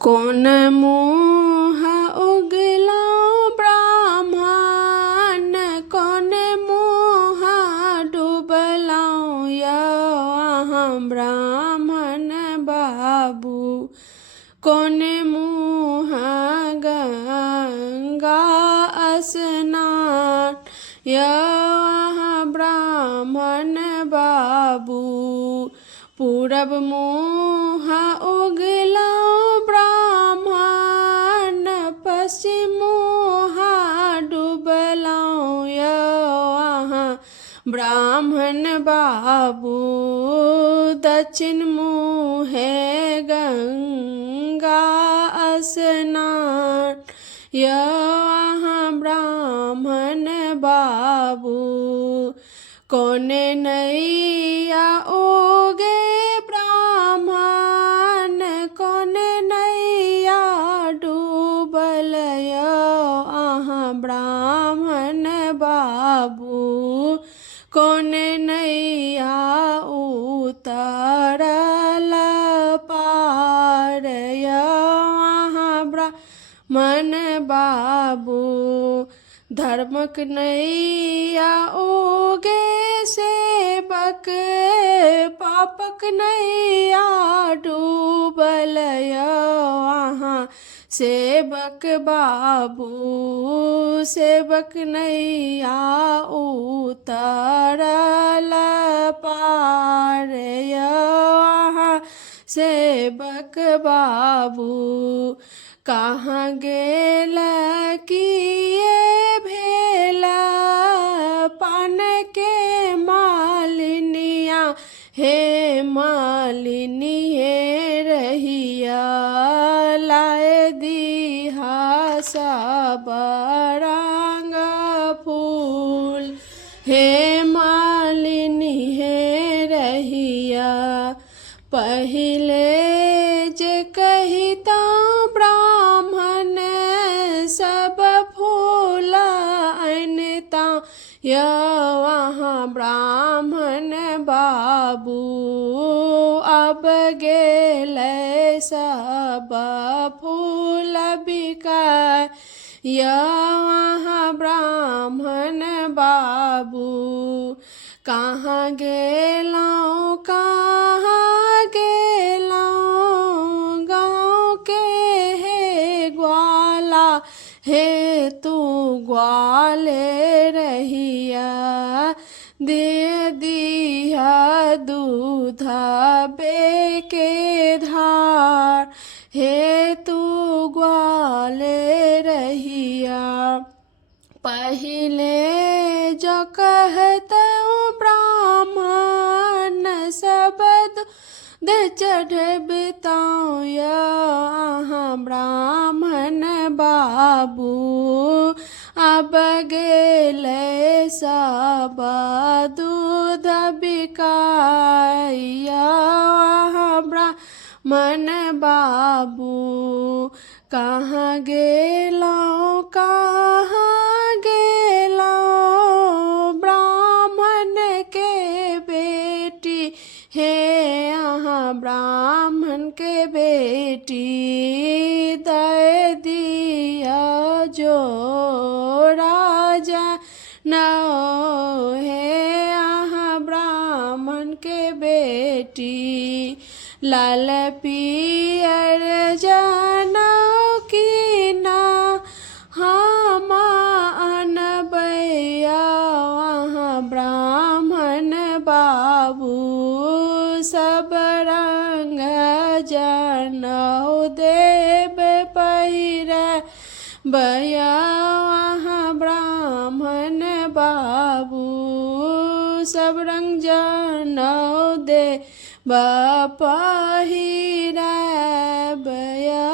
कौन मुँह उगलाओ ब्राह्मण, कौन मुँह डूबलाओ यहाँ ब्राह्मण बाबू। कौन मुँह गंगा स्नान यहाँ ब्राह्मण बाबू। पूरब मुँह उगलाओ ब्राह्मण, पश्चिम मुँह डूबलाओ यहाँ ब्राह्मण बाबू। दक्षिण मुँह गंगा स्नान यहाँ ब्राह्मण बाबू। कौन नैया ओगे ब्राह्मण, कौन नैया डूबल यहाँ ब्राह्मण बाबू। कौन नैया उतरल पार यहाँ ब्राह्मण बाबू। धर्मक नैया ओगे सेवक, पापक नैया डूबल यहाँ सेवक बाबू। सेवक नैया उतरल पार यहाँ सेवक बाबू। कहाँ गेल किए भेला पान के मालिनिया, हे मालिनी हे रहिया लाए दिहा सब रंग फूल। हे मालिनी हे रहिया पहिले जे कहिता ब्राह्मण, सब फूल अनता यहाँ ब्राह्मण बाबू। अब गेल सब फूल बिकाय यहाँ ब्राह्मण बाबू। कहाँ गेलौं कहाँ गेलौं गाँव के हे ग्वाला, हे तू ग्वाले रहिया दे दिया दूध बे के धार। हे तू ग्वाले रहिया पहिले जो कहते ब्राह्मण, सब दूध चढ़बताओ यहाँ ब्राह्मण बाबू। अब गेल सब दूध बिकाय यहाँ ब्राह्मण बाबू। कहाँ गेलौं कहाँ गेलौं ब्राह्मण के बेटी, हे यहाँ ब्राह्मण के बेटी दे दिया जो राजा नौ। हे यहाँ ब्राह्मण के बेटी लाल पियर जनौ की ना हम अनबैया वहाँ ब्राह्मण बाबू। सब रंग जनौ देव पहिर बया वहाँ ब्राह्मण बाबू। सब रंग जनौ दे बहिर बया